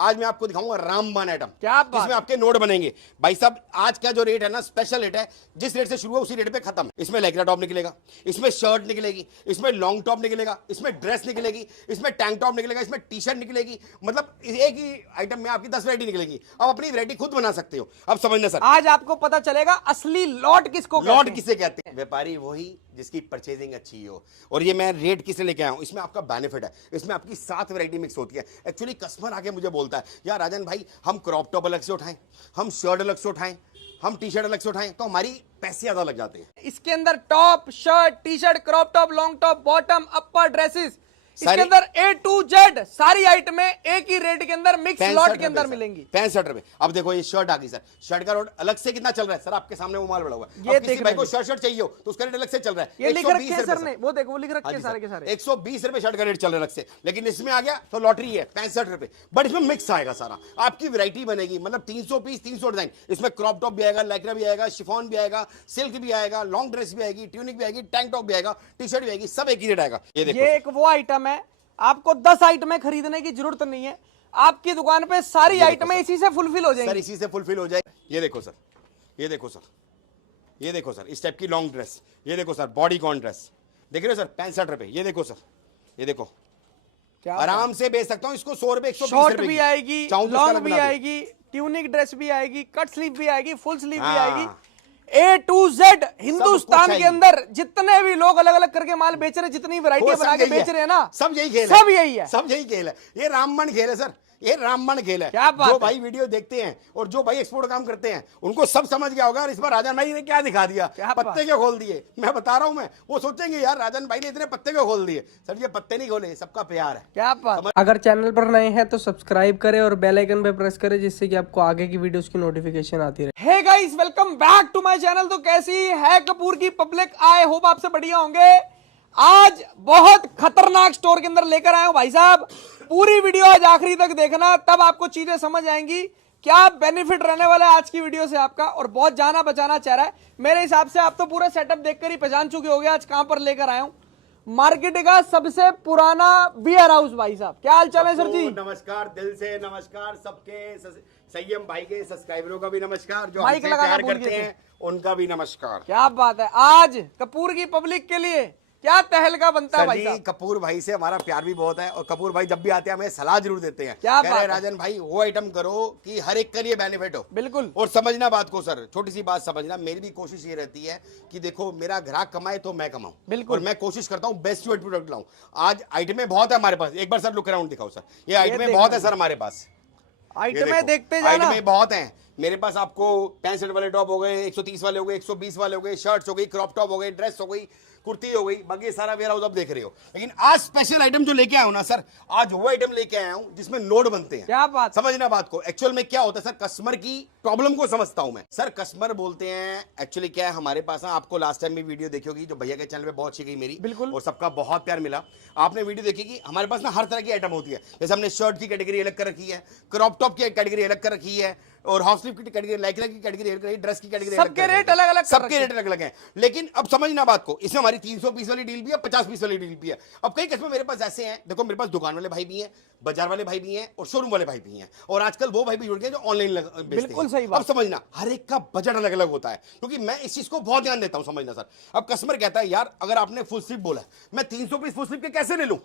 आज मैं आपको दिखाऊंगा रामबाण आइटम, क्या बात इसमें आपके नोट बनेंगे भाई साहब। आज का जो रेट है ना, स्पेशल रेट है, जिस रेट से शुरू है उसी रेट पे खत्म। इसमें लेगरा टॉप निकलेगा, इसमें शर्ट निकलेगी, इसमें लॉन्ग टॉप निकलेगा, इसमें ड्रेस निकलेगी, इसमें टैंक टॉप निकलेगा, इसमें टी शर्ट निकलेगी। मतलब एक ही आइटम में आपकी 10 वैरायटी निकलेगी। आप अपनी वैरायटी खुद बना सकते हो। अब समझना सर, आज आपको पता चलेगा असली लॉट किसको कहते लॉट हैं। किसे कहते हैं? व्यापारी वही जिसकी परचेजिंग अच्छी हो। और ये मैं रेट किसे लेके आया हूं, इसमें आपका बेनिफिट है, इसमें आपकी 7 वैरायटी मिक्स होती है। एक्चुअली कस्टमर आके मुझे बोलता है, यार राजन भाई, हम क्रॉप टॉप अलग से उठाएं, हम शर्ट अलग से उठाएं, हम टी शर्ट अलग से उठाएं, तो हमारी पैसे ज्यादा लग जाते हैं। इसके अंदर top, shirt, T-shirt, crop top, long top, bottom, upper dresses, इसके अंदर A to Z सारी आइटमें एक ही रेट के अंदर मिक्स लॉट के अंदर मिलेंगी। 65 रुपए। अब देखो ये शर्ट आ गई सर, शर्ट का रेट अलग से कितना चल रहा है सर, आपके सामने वो माल बड़ा हुआ है। ये अब किसी भाई को शर्ट चाहिए हो तो उसका रेट अलग से चल रहा है। ये लिख रखे हैं सर ने, वो देखो वो लिख रखे हैं सारे के सारे। 120 रुपए शर्ट का रेट चल रहा है अलग से। लेकिन इसमें आ गया तो लॉटरी है 65 रुपए, बट इसमें मिक्स आएगा सारा, आपकी वैरायटी बनेगी। मतलब 300 पीस, 300 डिजाइन। इसमें क्रॉप टॉप भी आएगा, लाइक्रा भी आएगा, शिफॉन भी आएगा, सिल्क भी आएगा, लॉन्ग ड्रेस भी आएगी, ट्यूनिक भी आएगी, टैंक टॉप भी आएगा, टी शर्ट भी आएगी, सब एक ही रेट आएगा। ये देखो, ये एक वो आइटम है, आपको 10 आइटमें खरीदने की जरूरत नहीं है। आपकी दुकान पे सारी आइटमें इसी से फुलफिल हो जाएंगी। सर इसी से फुलफिल हो जाए। ये देखो सर, ये देखो सर, ये देखो सर, इस टाइप की लॉन्ग ड्रेस। ये देखो सर, बॉडी कॉन ड्रेस देख रहे हो सर, 65 रुपए। ये देखो सर, ये देखो, क्या आराम से बेच सकता हूँ इसको 100 रुपए, 120 शॉर्ट रुपए भी की। आएगी, चाहूं तो इसका लॉन्ग अलग भी बना दूं। आएगी, ट्यूनिक ड्रेस भी आएगी, कट स्लीव भी आएगी, फुल स्लीव भी हाँ। आएगी। A to Z हिंदुस्तान के आएगी। अंदर जितने भी लोग अलग अलग करके माल बेच रहे हैं, जितनी वैरायटी वो बना सब के यही बेच है। रहे हैं ना, सब यही खेल सब यही है। सब यही खेल है। ये रामबाण खेल है सर, ये रामबाण खेल है। क्या बात जो है? भाई वीडियो देखते हैं और जो भाई एक्सपोर्ट काम करते हैं उनको सब समझ गया होगा। और इस बार राजन भाई ने क्या दिखा दिया, क्या बात? पत्ते क्यों खोल दिए। मैं बता रहा हूं, मैं वो सोचेंगे यार राजन भाई ने इतने पत्ते क्यों खोल दिए। सर ये पत्ते नहीं खोले, सबका प्यार है। क्या बात। अगर चैनल पर नए हैं तो सब्सक्राइब करें और बेल आइकन पे प्रेस करें, जिससे कि आपको आगे की वीडियोस की नोटिफिकेशन आती रहे। Hey guys, welcome back to my channel. तो कैसी है कपूर की पब्लिक? आई होप आपसे बढ़िया होंगे। आज बहुत खतरनाक स्टोर के अंदर लेकर आए हूं भाई साहब। पूरी वीडियो आज आखिरी तक देखना, तब आपको चीजें समझ आएंगी क्या बेनिफिट रहने वाला है आज की वीडियो से आपका। और बहुत जाना बचाना चेहरा है मेरे हिसाब से। आप तो पूरा सेटअप देखकर ही पहचान चुके होंगे आज कहां पर लेकर आया हूं। मार्केट का सबसे पुराना वेयर हाउस। भाई साहब क्या हाल चाल है सर जी? नमस्कार, दिल से नमस्कार सबके। संयम भाई के सब्सक्राइबरों का भी नमस्कार, जो माइक हमसे लगाना प्यार भूल करते गए थे। हैं उनका भी नमस्कार। क्या बात है, आज कपूर की पब्लिक के लिए क्या तहलका बनता है सर भाई जी, साहब। कपूर भाई से हमारा प्यार भी बहुत है और कपूर भाई जब भी आते हैं हमें सलाह जरूर देते हैं। क्या कह बात रहे है? राजन भाई वो आइटम करो कि हर एक के लिए बेनिफिट हो। बिल्कुल। और समझना बात को सर, छोटी सी बात समझना, मेरी भी कोशिश ये रहती है कि देखो मेरा ग्राहक कमाए तो मैं कमाऊं। बिल्कुल। और मैं कोशिश करता हूं बेस्ट टू प्रोडक्ट लाऊं। आज आइटमें बहुत है हमारे पास। एक बार सर लुक अराउंड दिखाओ सर, ये आइटमें बहुत है सर हमारे पास। आइटमें देखते जाना। आइटमें बहुत हैं मेरे पास। आपको 65 वाले टॉप हो गए, 130 वाले हो गए, 120 वाले हो गए, शर्ट्स हो गई, क्रॉप टॉप हो गई, ड्रेस हो गई, कुर्ती हो गई, बाकी सारा वेयर हाउस आप देख रहे हो। लेकिन आज स्पेशल आइटम जो लेके आया हूं ना सर, आज वो आइटम लेके आया हूं जिसमें नोट बनते हैं। क्या बात। समझना बात को। एक्चुअल में क्या होता है सर, कस्टमर की प्रॉब्लम को समझता हूं मैं। सर कस्टमर बोलते हैं, एक्चुअली क्या है हमारे पास ना, आपको लास्ट टाइम भी वीडियो देखी होगी जो भैया के चैनल पे बहुत अच्छी गई मेरी। बिल्कुल। और सबका बहुत प्यार मिला। आपने वीडियो देखी कि हमारे पास ना हर तरह की आइटम होती है। जैसे हमने शर्ट की कैटेगरी अलग कर रखी है, क्रॉप टॉप की कैटेगरी अलग कर रखी है, और हाफ स्लीव की कैटेगरी, लाइक्रा की कैटेगरी अलग, ड्रेस की कैटेगरी अलग। सबके रेट अलग अलग, सबके रेट अलग अलग हैं। लेकिन अब समझना बात को, इसमें हमारी 300 पीस वाली डील भी है, 50 पीस वाली डील भी है। अब कई कस्टमर मेरे पास ऐसे हैं, देखो मेरे पास दुकान वाले भाई भी हैं, बाजार वाले भाई भी हैं, और शोरूम वाले भाई भी हैं, और आजकल वो भाई भी जुड़ गए जो ऑनलाइन बेचते हैं। बिल्कुल सही बात। अब समझना हर एक का बजट अलग अलग होता है, क्योंकि मैं इस चीज को बहुत ध्यान देता हूं। समझना सर, अब कस्टमर कहता है यार अगर आपने फुल स्लीव बोला, मैं 300 पीस फुल स्लीव के कैसे ले लूं,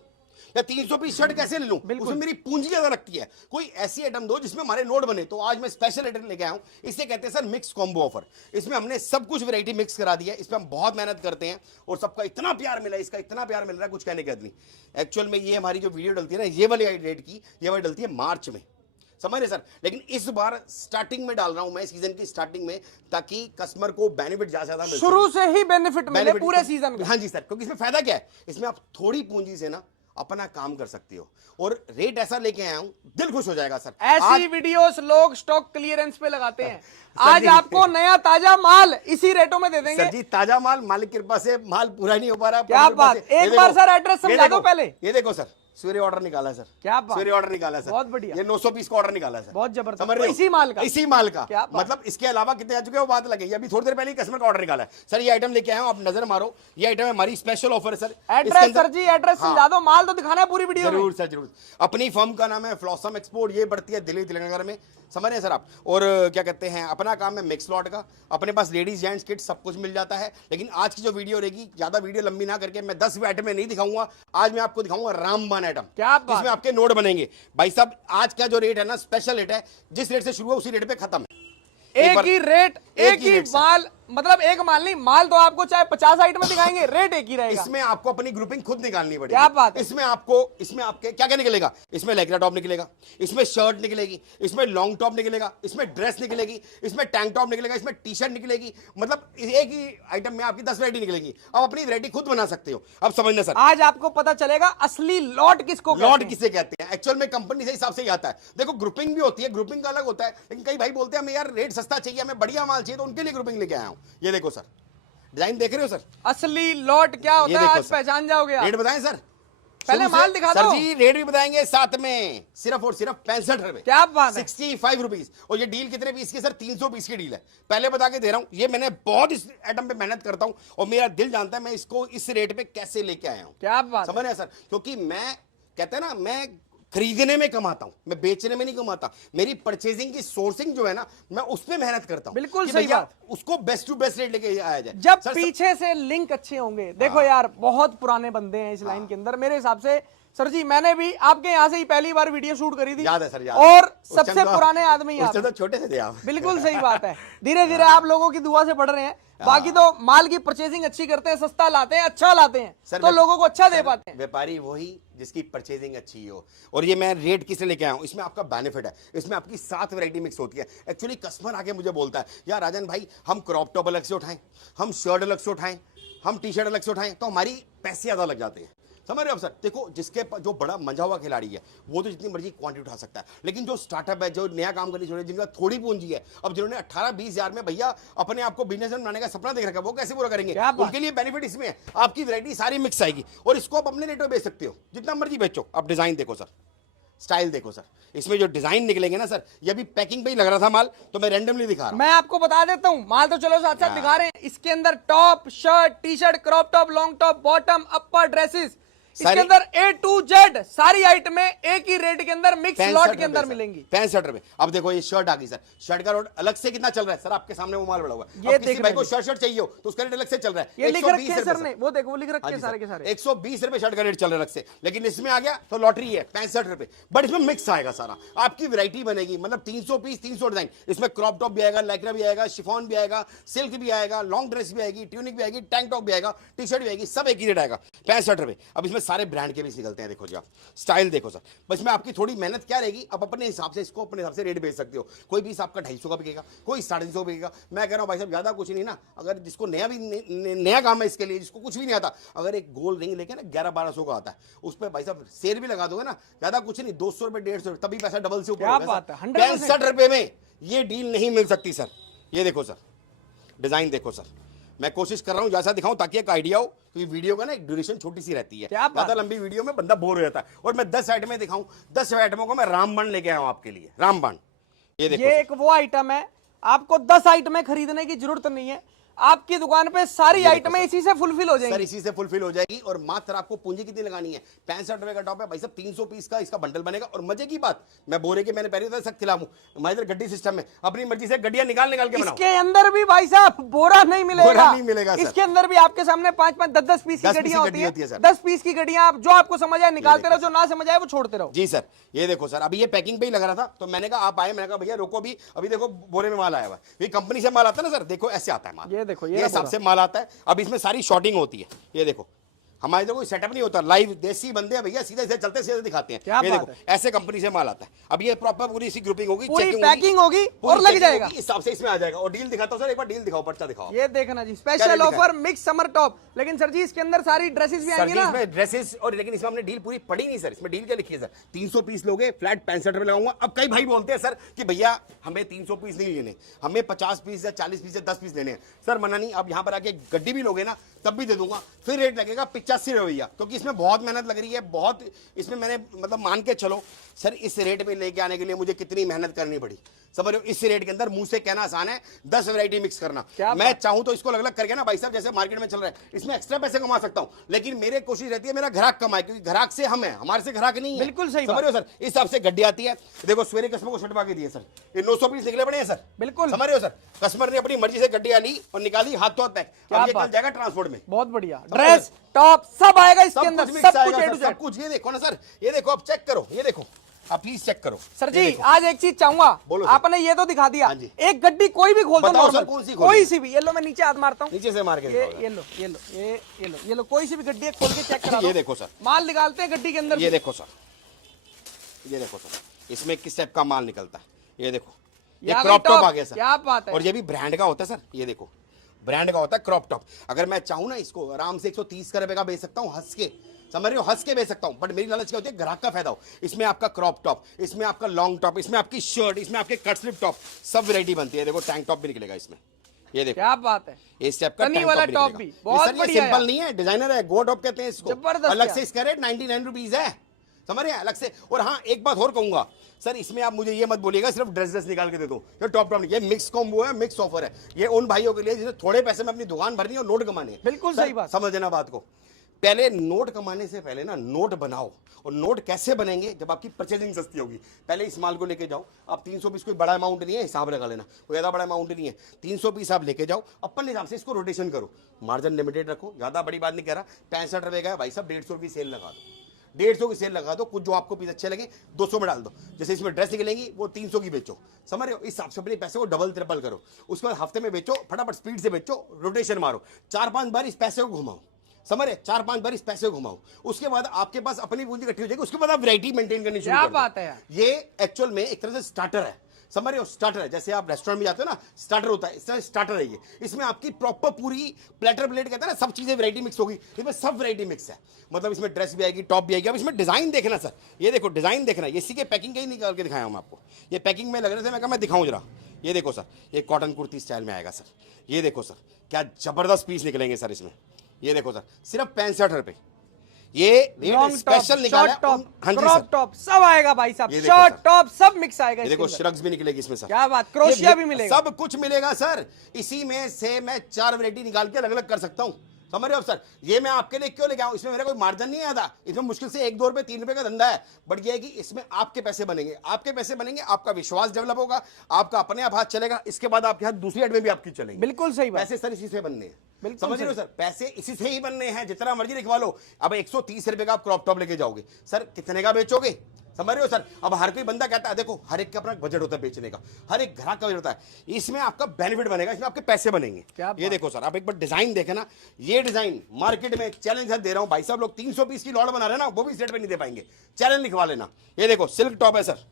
या 300 पीस शर्ट कैसे ले लूं, उसमें मेरी पूंजी ज्यादा लगती है। कोई ऐसी आइटम दो जिसमें हमारे नोट बने। तो आज मैं स्पेशल आइटम लेके आया हूं, इसे कहते हैं सर मिक्स कॉम्बो ऑफर। इसमें हमने सब कुछ वैरायटी मिक्स करा दी है। इसमें हम बहुत मेहनत करते हैं और सबका इतना प्यार मिला, इसका इतना प्यार मिल रहा है कुछ कहने की हद नहीं। एक्चुअल में ये हमारी जो वीडियो डलती है ना, ये वाली रेट की, ये वाली डलती है मार्च में, समझ रहे सर। लेकिन इस बार स्टार्टिंग में डाल रहा हूं मैं, सीजन की स्टार्टिंग में, ताकि कस्टमर को बेनिफिट ज्यादा मिले, शुरू से ही बेनिफिट मिले पूरे सीजन में। हाँ जी सर, क्योंकि इसमें फायदा क्या है, इसमें आप थोड़ी पूंजी से ना अपना काम कर सकते हो। और रेट ऐसा लेके आया हूं, दिल खुश हो जाएगा सर। ऐसी वीडियोस लोग स्टॉक क्लियरेंस पे लगाते हैं। आज आपको नया ताजा माल इसी रेटों में दे देंगे सर जी। ताजा माल, मालिक की कृपा से माल पूरा नहीं हो पा रहा। क्या बात। एक बार सर एड्रेस समझा दो पहले। ये देखो सर, सवेरे ऑर्डर निकाला है सर, क्या बात, सवेरे ऑर्डर निकाला है सर, बहुत बढ़िया। ये 900 पीस का ऑर्डर निकाला है सर, बहुत जबरदस्त, समझ रहे हो? इसी माल का, इसी माल का, क्या बात। मतलब इसके अलावा कितने आ चुके हैं वो बात लगे। अभी थोड़ी देर पहले कस्टमर का ऑर्डर निकाला है सर, ये आइटम लेके आया हूं, आप नजर मारो, ये आइटम हमारी स्पेशल ऑफर है सर। एड्रेस सर जी, एड्रेस समझा दो, माल तो दिखाना है पूरी वीडियो में। जरूर सर जरूर। अपनी फर्म का नाम है फ्लॉसम एक्सपोर्ट, ये बढ़ती है दिल्ली तिलंगाना में, समझ रहे हैं सर आप। और क्या कहते हैं, अपना काम है मिक्स लॉट का, अपने पास लेडीज जेंट्स किट सब कुछ मिल जाता है। लेकिन आज की जो वीडियो रहेगी, ज्यादा वीडियो लंबी ना करके मैं 10 आइटम में नहीं दिखाऊंगा, आज मैं आपको दिखाऊंगा रामबाण आइटम, क्या बात, इसमें आपके नोट बनेंगे भाई साहब। आज का जो रेट है ना, स्पेशल रेट है, जिस रेट से शुरू है उसी रेट पे खत्म है। एक ही रेट, एक ही रेट माल, मतलब एक माल नहीं, माल तो आपको चाहे 50 आइटम में दिखाएंगे, रेट एक ही रहेगा। इसमें आपको अपनी ग्रुपिंग खुद निकालनी पड़ेगी। क्या बात है। इसमें आपको, इसमें आपके क्या क्या निकलेगा, इसमें लेगरा टॉप निकलेगा, इसमें शर्ट निकलेगी, इसमें लॉन्ग टॉप निकलेगा, इसमें ड्रेस निकलेगी, इसमें टैंक टॉप निकलेगा, इसमें टी शर्ट निकलेगी, मतलब एक ही आइटम में आपकी 10 वैरायटी निकलेगी। आप अपनी वैरायटी खुद बना सकते हो। अब समझना सर, आज आपको पता चलेगा असली लॉट किसको कहते लॉट हैं। किसे कहते हैं। एक्चुअल में कंपनी से हिसाब से ही आता है। देखो ग्रुपिंग भी होती है, ग्रुपिंग का अलग होता है, लेकिन कई भाई बोलते हैं हमें यार रेट सस्ता चाहिए, हमें बढ़िया माल चाहिए, तो उनके लिए ग्रुपिंग लेके आया हूं। ये देखो सर, डिजाइन देख रहे हो सर, असली लॉट क्या होता है, आज पहचान जाओगे आप। रेट बताएं सर, पहले माल दिखा सर दो। जी, रेट भी बताएंगे साथ में, सिर्फ और सिर्फ 65 रुपए। क्या बात है, 65 रुपीज। और ये डील कितने पीस की सर? 300 पीस की डील है, पहले बता के दे रहा हूं। ये मैंने बहुत इस आइटम पे मेहनत करता हूं, और मेरा दिल जानता है मैं इसको इस रेट पे कैसे लेके आया हूं। क्या बात, समझ रहे हैं सर, क्योंकि मैं, कहते हैं ना, मैं खरीदने में कमाता हूं, मैं बेचने में नहीं कमाता। मेरी परचेजिंग की सोर्सिंग जो है ना, मैं उस पे मेहनत करता हूं। बिल्कुल कि सही भैया बात। उसको बेस्ट टू बेस्ट रेट लेके आया जाए। जब सर, पीछे से लिंक अच्छे होंगे। देखो यार, बहुत पुराने बंदे हैं इस लाइन के अंदर मेरे हिसाब से। सर जी, मैंने भी आपके यहाँ से ही पहली बार वीडियो शूट करी थी, याद है सर, याद और है। उस सबसे टाइम तो पुराने आदमी उस आप टाइम तो छोटे से थे आप। बिल्कुल सही बात है। धीरे धीरे आप लोगों की दुआ से बढ़ रहे हैं। बाकी तो माल की परचेजिंग अच्छी करते हैं, सस्ता लाते हैं, अच्छा लाते हैं, तो लोगों को अच्छा दे पाते हैं। व्यापारी वही जिसकी परचेजिंग अच्छी हो। और ये मैं रेट किस लिए लेके आया हूं, इसमें आपका बेनिफिट है, इसमें आपकी 7 वैरायटी मिक्स होती है। एक्चुअली कस्टमर आके मुझे बोलता है, यार राजन भाई, हम क्रॉप टॉप अलग से उठाएं, हम शर्ट अलग से उठाएं, हम टी शर्ट अलग से उठाएं, तो हमारी पैसे ज्यादा लग जाते हैं। समझ रहे हो आप सर? देखो, जिसके जो बड़ा मंझा हुआ खिलाड़ी है वो तो जितनी मर्जी क्वांटिटी उठा सकता है, लेकिन जो स्टार्टअप है, जो नया काम करने छोड़े, जिनका थोड़ी पूंजी है, अब जिन्होंने 18-20 हजार में भैया अपने आप को बिजनेस बनाने का सपना देख रखा है, वो कैसे पूरा करेंगे? उनके लिए बेनिफिट इसमें है, आपकी वैरायटी सारी मिक्स आएगी, और इसको आप अपने रेट में बेच सकते हो, जितना मर्जी बेचो। आप डिजाइन देखो सर, स्टाइल देखो सर, इसमें जो डिजाइन निकलेंगे ना सर, ये भी पैकिंग पे ही लग रहा था माल, तो मैं रैंडमली दिखा रहा हूं। मैं आपको बता देता हूँ, माल तो चलो साथ साथ दिखा रहे हैं। इसके अंदर top, shirt, T-shirt, crop top, long top, bottom, upper dresses, इसके अंदर A to Z सारी आइटमें एक ही रेट के अंदर मिक्स लॉट के अंदर मिलेंगी। 65 रुपए। अब देखो ये शर्ट आ गई सर, शर्ट का रेट अलग से कितना चल रहा है सर, आपके सामने वो माल बड़ा हुआ है। ये किसी भाई को शर्ट चाहिए हो तो उसका रेट अलग से चल रहा है। ये लिख रखे हैं सर ने, वो देखो, वो लिख रखे हैं सारे के सारे। 120 रुपए शर्ट का रेट चल रहा है अलग से, लेकिन इसमें आ गया तो लॉटरी है 65 रुपए, बट इसमें मिक्स आएगा सारा, आपकी वैरायटी बनेगी। मतलब 300 पीस, 300 डिजाइन, इसमें क्रॉप टॉप भी आएगा, लैक्रा भी आएगा, शिफॉन भी आएगा, सिल्क भी आएगा, लॉन्ग ड्रेस भी आएगी, ट्यूनिक भी आएगी, टैंक टॉप भी आएगा, टी शर्ट भी आएगी, सब एक ही रेट आएगा 65 रुपए। अब इसमें सारे ब्रांड के भी निकलते हैं, देखो जी आप स्टाइल देखो सर। बस में आपकी थोड़ी मेहनत क्या रहेगी, आप अपने हिसाब से इसको अपने हिसाब से रेट बेच सकते हो। कोई पीस आपका 250 का बिकेगा, कोई 350 बिकेगा। मैं कह रहा हूं भाई साहब, ज्यादा कुछ नहीं ना, अगर जिसको नया भी नया काम है, इसके लिए जिसको कुछ भी नहीं आता, अगर एक गोल रिंग लेके ना 1100-1200 का आता है, उस पर भाई साहब सेल भी लगा दोगे ना, ज्यादा कुछ नहीं, 200 रुपए, 150 रुपए, तभी पैसा डबल से ऊपर होगा। 65 रुपए में ये डील नहीं मिल सकती सर। ये देखो सर, डिजाइन देखो सर, मैं कोशिश कर रहा हूं जैसा दिखाऊं ताकि एक आइडिया हो, क्योंकि वीडियो का ना एक ड्यूरेशन छोटी सी रहती है, ज्यादा लंबी वीडियो में बंदा बोर हो जाता है। और मैं 10 आइटमें दिखाऊं, 10 आइटमों को मैं रामबाण लेके आया हूं आपके लिए, रामबाण। ये देखो, ये एक वो आइटम है, आपको 10 आइटमें खरीदने की जरूरत नहीं है, आपकी दुकान पे सारी आइटमें इसी से फुलफिल हो जाएंगी। सर इसी से फुलफिल हो जाएगी। और मात्र आपको पूंजी कितनी लगानी है? 65 रुपए का टॉप है भाई साहब, 300 पीस का इसका बंडल बनेगा। और मजे की बात, मैं बोरे के मैंने पहले सख्त खिलाफ हूं, हमारे इधर गड्डी सिस्टम में अपनी मर्जी से गड्डियां निकाल के बनाओ। इसके अंदर भी भाई साहब बोरा नहीं मिलेगा, बोरा नहीं मिलेगा सर। इसके अंदर भी आपके सामने 5-5, 10-10 पीस की गड्डियां होती है। 10 पीस की गड्डियां, आप जो आपको समझ आए निकालते रहो, जो ना समझ आए वो छोड़ते रहो। जी सर, ये देखो सर, अभी ये पैकिंग पे ही लग रहा था, तो मैंने कहा आप आए, मैंने कहा भैया रोको भी, अभी देखो बोरे में माल आया हुआ है। कंपनी से माल आता है ना सर, देखो ऐसे आता है माल, ये देखो, ये हिसाब से माल आता है। अब इसमें सारी शॉर्टिंग होती है, ये देखो, हमारे इधर कोई सेटअप नहीं होता, लाइव देसी बंदे हैं भैया, सीधे सीधे चलते सीधे दिखाते हैं। ये देखो, ऐसे कंपनी से माल आता है। अब ये प्रॉपर पूरी इसी ग्रुपिंग होगी, पूरी पैकिंग होगी और लग जाएगा, इस हिसाब से इसमें आ जाएगा। और डील दिखाता हूं सर, एक बार डील दिखाओ, पर्चा दिखाओ। ये देखना जी, special offer mix summer top. लेकिन सर जी इसके अंदर सारी ड्रेसेस भी आएंगी ना? इसमें ड्रेसेस, और लेकिन इसमें हमने डील पूरी पड़ी नहीं सर। इसमें डील क्या लिखी है सर? 300 पीस लोगे फ्लैट 65 रुपए लगाऊंगा। अब कई भाई बोलते हैं सर कि भैया हमें 300 पीस नहीं लेने, हमें 50 पीस या 40 पीस या 10 पीस लेने हैं। सर मना नहीं, अब यहाँ पर आके गड्डी भी लोगे ना तब भी दे दूंगा, फिर रेट लगेगा 85 85 रुपये भैया, क्योंकि इसमें बहुत मेहनत लग रही है, बहुत इसमें मैंने मतलब मान के चलो सर, इस रेट में लेके आने के लिए मुझे कितनी मेहनत करनी पड़ी, समझ रहे हो। इस रेट के अंदर मुंह से कहना आसान है, 10 वैरायटी मिक्स करना। मैं चाहूं तो इसको अलग अलग करके ना भाई साहब, जैसे मार्केट में चल रहा है, इसमें एक्स्ट्रा पैसे कमा सकता हूं, लेकिन मेरी कोशिश रहती है मेरा ग्राहक कमाए, क्योंकि ग्राहक से हम है, हमारे से ग्राहक नहीं है। बिल्कुल सही समझ रहे हो सर। इस हिसाब से गड्डी आती है, देखो सवेरे कस्टमर को छटवा के दिए सर, ये 900 पीस निकले पड़े हैं सर। बिल्कुल समझ रहे हो सर, कस्टमर ने अपनी मर्जी से गड्डियां ली और निकाली, हाथ तो हाथ पैक, अब ये कल जाएगा ट्रांसपोर्ट में। बहुत बढ़िया, ड्रेस टॉप सब आएगा इसके अंदर, सब कुछ। ये देखो ना सर, ये देखो, आप चेक करो, ये देखो, आप प्लीज चेक करो सर जी। आज एक चीज चाहूंगा, आपने ये तो दिखा दिया, एक गड्डी कोई भी खोल दो, नॉर्मल कोई सी भी, ये लो मैं नीचे हाथ मारता हूँ, नीचे से मार के ये लो कोई सी भी गड्डी है, खोल के चेक करा दो। ये देखो सर, माल निकालते हैं गड्डी के अंदर, ये देखो सर, ये देखो सर, इसमें किस टाइप का माल निकलता है, ये देखो, ये क्रॉप टॉप आ गया सर। क्या बात है, और ये भी ब्रांड का होता है सर, ये देखो ब्रांड का होता है क्रॉप टॉप। अगर मैं चाहूँ ना, इसको आराम से 130 रुपए का बेच सकता हूँ, हंस के, समझ रहे हो, हंस के बेच सकता हूँ, बट मेरी लालच क्या होती है, ग्राहक का फायदा हो। इसमें आपका क्रॉप टॉप, इसमें आपका लॉन्ग टॉप, इसमें आपकी शर्ट, इसमें आपके कट स्लिप टॉप, सब वैरायटी बनती है। देखो टैंक टॉप भी निकलेगा इसमें, ये देखो, क्या बात है, इस टाइप का टैंक वाला टॉप भी बहुत बढ़िया, सिंपल नहीं है, डिजाइनर है, गो टॉप कहते हैं इसको, जबरदस्त। अलग से इसका रेट 99 रुपीज है, समझ रहे हैं, अलग से। और हाँ, एक बात और कहूंगा सर, इसमें आप मुझे ये मत बोलिएगा सिर्फ ड्रेस निकाल के दे दो, ये टॉप टॉप नहीं, ये मिक्स कॉम्बो है, मिक्स ऑफर है, ये उन भाइयों के लिए जिन्हें थोड़े पैसे में अपनी दुकान भरनी है और नोट कमाने हैं। बिल्कुल सही बात, समझना बात को। पहले नोट कमाने से पहले ना नोट बनाओ, और नोट कैसे बनेंगे, जब आपकी परचेजिंग सस्ती होगी। पहले इस माल को लेके जाओ, आप 300 पीस, कोई बड़ा अमाउंट नहीं है, हिसाब लगा लेना, कोई ज़्यादा बड़ा अमाउंट नहीं है, 300 पीस आप लेके जाओ, अपन हिसाब से इसको रोटेशन करो, मार्जिन लिमिटेड रखो, ज़्यादा बड़ी बात नहीं कह रहा, 65 रुपए का है भाई साहब, 150 की सेल लगा दो, 150 की सेल लगा दो, कुछ जो आपको पीस अच्छे लगे 200 में डाल दो, जैसे इसमें ड्रेस निकलेंगी वो 300 की बेचो, समझ रहे हो। इस हिसाब से अपने पैसे को डबल ट्रिपल करो, उसके बाद हफ्ते में बेचो, फटाफट स्पीड से बेचो, रोटेशन मारो, 4-5 बार इस पैसे को घुमाओ, समझ रहे, 4-5 बार इस पैसे को घुमाओ, उसके बाद आपके पास अपनी पूंजी इकट्ठी हो जाएगी, उसके बाद आप वैरायटी मेंटेन करनी शुरू कर दो। क्या बात है यार, ये एक्चुअल में एक तरह से स्टार्टर है, समझ रहे हो, स्टार्टर है, जैसे आप रेस्टोरेंट में जाते हो ना, स्टार्टर होता है, इस तरह स्टार्टर है ये। इसमें आपकी प्रॉपर पूरी प्लेटर प्लेट कहते हैं ना, सब चीजें वैरायटी मिक्स होगी, इसमें सब वैरायटी मिक्स है, मतलब इसमें ड्रेस भी आएगी, टॉप भी आएगी। अब इसमें डिजाइन देखना सर, ये देखो डिजाइन देखना, ये इसी के पैकिंग के ही निकाल के दिखाया हूं आपको, ये पैकिंग में लग रहे थे, मैं कहा मैं दिखाऊं जरा, ये देखो सर, ये कॉटन कुर्ती स्टाइल में आएगा सर, ये देखो सर, क्या जबरदस्त पीस निकलेंगे सर इसमें, ये देखो सर, सिर्फ 65 रुपए, ये स्पेशल निकाला, क्रॉप टॉप सब आएगा भाई साहब, शॉर्ट टॉप सब मिक्स आएगा, ये देखो श्रग्स भी निकलेगी इसमें सर, क्या बात, क्रोशिया भी मिलेगा, सब कुछ मिलेगा सर। इसी में से मैं 4 वैरायटी निकाल के अलग अलग कर सकता हूं, समझ रहे हो सर। ये मैं आपके लिए क्यों लेके आऊं, इसमें मेरा कोई मार्जिन नहीं आता, इसमें मुश्किल से 1-2 रुपए 3 रुपए का धंधा है, बट ये है कि इसमें आपके पैसे बनेंगे, आपके पैसे बनेंगे, आपका विश्वास डेवलप होगा, आपका अपने आप हाथ चलेगा, इसके बाद आपके हाथ दूसरी एड में भी आपकी चलेगी। बिल्कुल सही बात, पैसे सर इसी से बनने हैं, समझ रहे हो सर, पैसे इसी से ही बनने हैं, जितना मर्जी लिखवा लो। अब 130 रुपए का आप क्रॉप टॉप लेके जाओगे सर, कितने का बेचोगे, समझ रहे हो सर। अब हर कोई बंदा कहता है, देखो हर एक का अपना बजट होता है बेचने का, हर एक ग्राहक का बजट होता है, इसमें आपका बेनिफिट बनेगा, इसमें आपके पैसे बनेंगे। ये देखो सर, आप एक बार डिजाइन देखे ना, ये डिजाइन मार्केट में चैलेंज दे रहा हूं भाई साहब, लोग 300 पीस की लॉट बना रहे हैं ना, वो भी इस रेट पे नहीं दे पाएंगे, चैलेंज लिखवा लेना। ये देखो सिल्क टॉप है सर,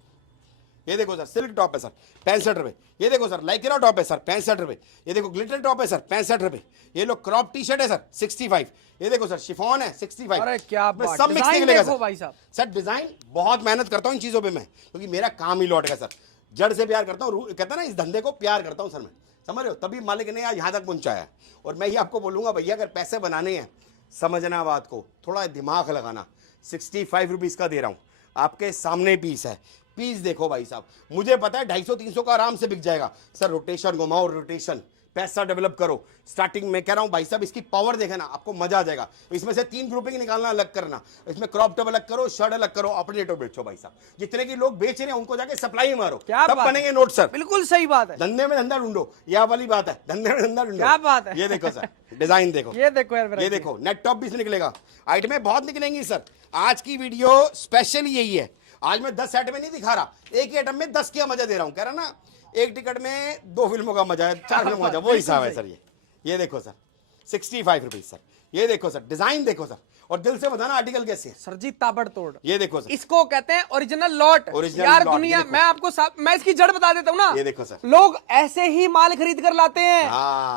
ये देखो सर सिल्क टॉप है सर 65 रुपए, ये देखो सर लाइक्रा टॉप है सर 65 रुपए, ये देखो ग्लिटर टॉप है सर 65 रुपए, ये लो क्रॉप टी शर्ट है सर 65, ये देखो सर शिफॉन है 65। अरे क्या बात, सब मिक्स निकलेगा सर भाई साहब। सर डिजाइन बहुत मेहनत करता हूँ इन चीजों पे मैं, क्योंकि मेरा काम ही लौट का सर, जड़ से प्यार करता हूँ, कहता ना इस धंधे को प्यार करता हूँ सर मैं, समझ रहे हो, तभी मालिक ने आज यहाँ तक पहुंचाया। और मैं ही आपको बोलूंगा भैया, अगर पैसे बनाने हैं, समझना बात को, थोड़ा दिमाग लगाना। 65 रुपीज का दे रहा हूँ, आपके सामने पीस है, पीस देखो भाई साहब, मुझे पता है 250-300 का आराम से बिक जाएगा सर। रोटेशन घुमाओ, रोटेशन, पैसा डेवलप करो। स्टार्टिंग में कह रहा हूं भाई साहब, इसकी पावर देखना, आपको मजा आ जाएगा। इसमें से 3 ग्रुपिंग निकालना अलग करना, इसमें क्रॉप टॉप अलग करो, शर्ट अलग करो, अपने रेटो बेचो भाई साहब। जितने की लोग बेच रहे हैं उनको जाके सप्लाई मारो, तब बनेंगे नोट सर। बिल्कुल सही बात है, धंधे में धंधा ढूंढो, यह वाली बात है, धंधे में धंधा ढूंढो। क्या बात है, ये देखो सर डिजाइन देखो, ये देखो यार, ये देखो नेट टॉप भी निकलेगा, आइटमें बहुत निकलेंगी सर। आज की वीडियो स्पेशल यही है, आज मैं 10 आइटम में नहीं दिखा रहा, एक ही आइटम में 10 का मजा दे रहा हूं। कह रहा ना, एक टिकट में 2 फिल्मों का मजा है, 4 फिल्मों का मजा, वो हिसाब है सर। ये देखो सर 65 रुपीज सर, ये देखो सर डिजाइन देखो सर, और दिल से बताना आर्टिकल कैसे है सर जी, ताबड़तोड़। ये देखो सर, इसको कहते हैं ओरिजिनल लॉट। यार दुनिया, मैं आपको मैं इसकी जड़ बता देता हूँ ना, ये देखो सर, लोग ऐसे ही माल खरीद कर लाते हैं,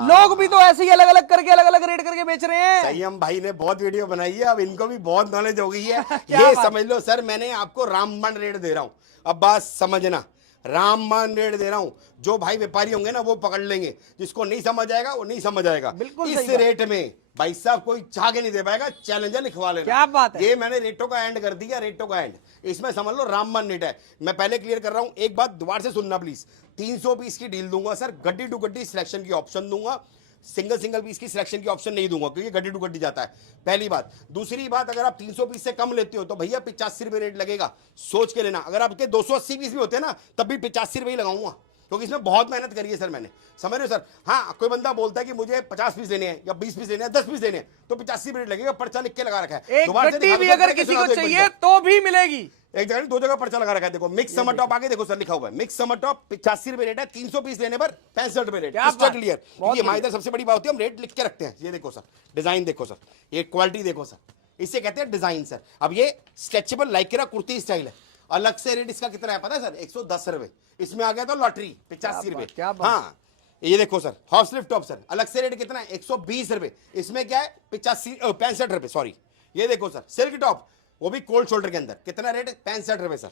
लोग भी तो ऐसे ही अलग अलग करके, अलग अलग रेट करके बेच रहे हैं। संयम भाई ने बहुत वीडियो बनाई है, अब इनको भी बहुत नॉलेज हो गई है। ये समझ लो सर, मैंने आपको रामबन रेट दे रहा हूं, अब बात समझना, राममान रेट दे रहा हूं, जो भाई व्यापारी होंगे ना वो पकड़ लेंगे, जिसको नहीं समझ आएगा वो नहीं समझ आएगा। बिल्कुल इस सही बात। रेट में भाई साहब कोई चाह के नहीं दे पाएगा, चैलेंजर लिखवा लेना। क्या बात है। ये मैंने रेटों का एंड कर दिया, रेटों का एंड। इसमें समझ लो राममान रेट है। मैं पहले क्लियर कर रहा हूं, एक बात दोबारा से सुनना प्लीज। 300 पीस की डील दूंगा सर, गड्डी टू गड्डी सिलेक्शन की ऑप्शन दूंगा, सिंगल पीस की सिलेक्शन की ऑप्शन नहीं दूंगा, क्योंकि गड्डी टू गड्डी जाता है। पहली बात। दूसरी बात, अगर आप 300 पीस से कम लेते हो तो भैया 85 रुपए रेट लगेगा, सोच के लेना। अगर आपके 280 पीस भी होते हैं ना, तब भी 85 रुपए ही लगाऊंगा, क्योंकि इसमें बहुत मेहनत करी है सर मैंने, समझ रहे हो सर। हाँ, कोई बंदा बोलता है कि मुझे 50 पीस लेने हैं या 20 पीस लेने हैं, 10 पीस लेने हैं, तो 85 रेट लगेगा, पर्चा लिख के लगा रखा है। एक गड्डी भी अगर किसी को चाहिए तो भी मिलेगी, एक जगह दो जगह पर्चा लगा रखा है। देखो मिक्स समर टॉप आगे देखो सर, लिखा हुआ है मिक्स समर टॉप 85 रुपए रेट है, 300 पीस लेने पर 65 रुपए रेट। क्लियर। ये हमारे इधर सबसे बड़ी बात होती है, हम रेट लिख के रखते हैं। ये देखो सर, डिजाइन देखो सर, ये क्वालिटी देखो सर, इसे कहते हैं डिजाइन सर। अब ये स्ट्रेचेबल लाइक्रा कुर्ती स्टाइल है, अलग से रेट इसका कितना है पता है सर? 110 रुपए। इसमें आ गया तो लॉटरी 85 रुपए। हाँ, ये देखो sir, half sleeve top sir, अलग से रेट कितना है? 120 रुपए। इसमें क्या है? 65 रुपए, सॉरी। ये देखो सर, सिल्क टॉप, वो भी कोल्ड शोल्डर के अंदर, कितना रेट है? 65 रुपए सर।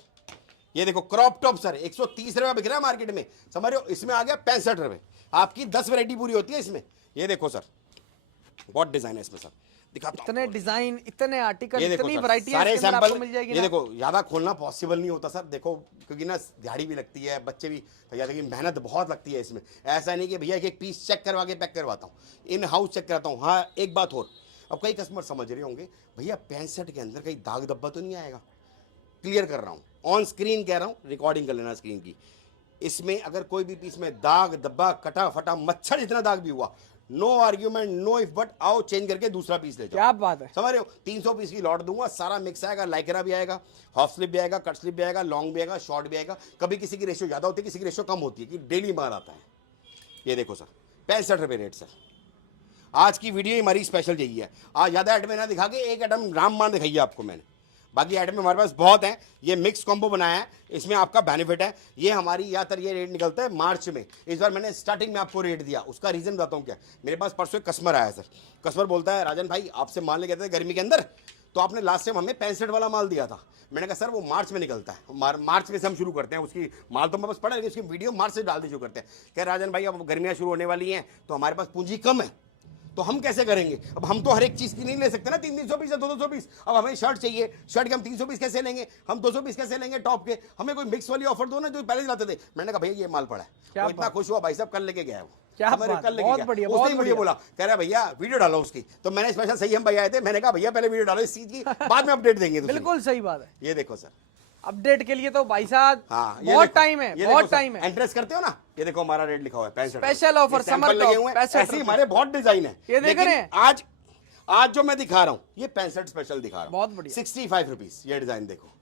ये देखो क्रॉप टॉप सर, 130 रुपए बिक रहा है मार्केट में, समझ रहे हो? इसमें आ गया 65 रुपए। आपकी 10 वैरायटी पूरी होती है इसमें। ये देखो सर, बहुत डिजाइन है इसमें सर, दिखाता हूं। इतने डिजाइन, इतने आर्टिकल, ये देखो इतनी सर, वैरायटी सारे सैंपल मिल जाएगी। ये देखो, ज्यादा खोलना पॉसिबल नहीं होता सर, देखो क्योंकि ना दिहाड़ी भी लगती है, बच्चे भी भैया, देखिए मेहनत बहुत लगती है इसमें। ऐसा नहीं कि भैया एक पीस चेक करवा के पैक करवाता हूँ, इन हाउस चेक कराता हूँ। हाँ, एक बात और, अब कई कस्टमर समझ रहे होंगे भैया 65 के अंदर कहीं दाग धब्बा तो नहीं आएगा? क्लियर कर रहा हूँ, ऑन स्क्रीन कह रहा हूँ, रिकॉर्डिंग कर लेना स्क्रीन की। इसमें अगर कोई भी पीस में दाग धब्बा, कटा फटा, मच्छर जितना दाग भी हुआ, no argument, no if but, आओ चेंज करके दूसरा पीस ले जाओ। क्या बात है, समझ रहे हो? 300 पीस की लॉट दूंगा, सारा मिक्स आएगा, लाइक्रा भी आएगा, हाफ स्लिप भी आएगा, कट स्लिप भी आएगा, लॉन्ग भी आएगा, शॉर्ट भी आएगा। कभी किसी की रेशियो ज्यादा होती है, किसी की रेशियो कम होती है, कि डेली माल आता है। ये देखो सर, 65 रुपए रेट सर। आज की वीडियो हमारी स्पेशल यही है। आज ज्यादा आइटम ना दिखा के एक आइटम राममान दिखाई है आपको मैंने, बाकी आइटम हमारे पास बहुत हैं। ये मिक्स कॉम्बो बनाया है, इसमें आपका बेनिफिट है। ये हमारी यात्रा, ये रेट निकलता है मार्च में। इस बार मैंने स्टार्टिंग में आपको रेट दिया, उसका रीजन बताता हूँ क्या। मेरे पास परसों एक कस्टमर आया सर, कस्टमर बोलता है राजन भाई आपसे माल ले गए थे गर्मी के अंदर, तो आपने लास्ट टाइम हमें 65 वाला माल दिया था। मैंने कहा सर वो मार्च में निकलता है, मार्च में से हम शुरू करते हैं। उसकी माल तो मैं बस पड़ा, लेकिन उसकी वीडियो मार्च से डाल दी शुरू करते हैं। कह राजन भाई अब गर्मियाँ शुरू होने वाली हैं, तो हमारे पास पूंजी कम है, तो हम कैसे करेंगे? अब हम तो हर एक चीज की नहीं ले सकते ना, 300 पीस या 200 पीस। अब हमें शर्ट चाहिए, शर्ट के हम 300 पीस कैसे लेंगे? हम 200 पीस कैसे लेंगे टॉप के? हमें कोई मिक्स वाली ऑफर दो ना, जो पहले दिलाते थे। मैंने कहा भैया ये माल पड़ा है। वो इतना खुश हुआ भाई साहब, कल लेके गया है वो। क्या बात, बहुत बढ़िया, बहुत मुझे बोला, कह रहा भैया वीडियो डालो उसकी। तो मैंने स्पेशल, सही हम भैया आए थे, मैंने कहा भैया पहले वीडियो डालो इस चीज की, बाद में अपडेट देंगे। बिल्कुल सही बात है। ये देखो सर, अपडेट के लिए तो भाई साहब हाँ, बहुत टाइम है, बहुत टाइम है। एंट्रेस करते हो ना, ये देखो हमारा रेट लिखा हुआ है 65। स्पेशल ऑफर समर लगे हुए हैं, ऐसे हमारे बहुत डिजाइन है। ये देख रहे हैं आज जो मैं दिखा रहा हूँ ये 65 स्पेशल दिखा रहा हूँ, बहुत बढ़िया, 65 रुपीज। ये डिजाइन देखो,